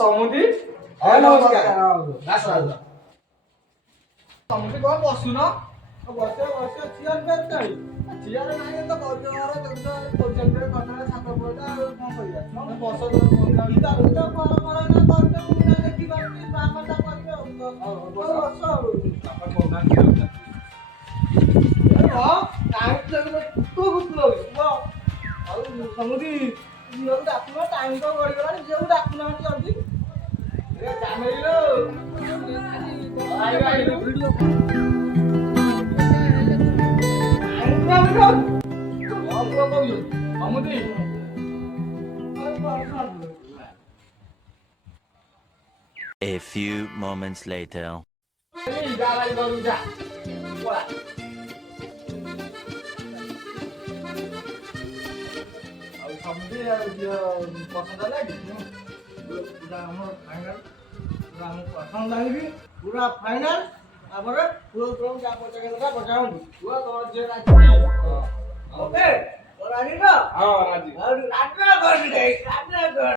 ସମୁଦି ନମସ୍କାର। ସମୁଦି କଣ ବସୁନ? ବସେ ଚିଆର ଫେର କାଇଁ? ଚିଆର ନାହିଁ ତ କରୁଛ ଘର ଦେଖୁଛ ପ୍ରୋଜେକ୍ଟରେ କଥା ଛାତ ପଡିଲା ଆଉ କଣ କରିବା? ବସ କର ମୁଁ ଦେଖି ପାରୁଛି କାମଟା କରିବେ ଆଉ। ବସ ଆଉ। ଆଉ ସମୁଦି ଝିଅକୁ ଡାକୁନ ଟାଇମ ତ ଗଡ଼ିଗଲାଣି ଝିଅକୁ ଡାକୁନାହାନ୍ତି ଜଲ୍ଦି। ସମୁଦି A few moments later. ପୁରା ଫାଇନାଲ ତାପରେ ପୁଅ ଯାହା ପଚାରିବା କଥା ପଚାରନ୍ତୁ ପୁଅ ତୋର ଝିଅ ରାଜି ଓକେ ତୋର ରାଜି ତ ହଁ ରାଜି ରାଜି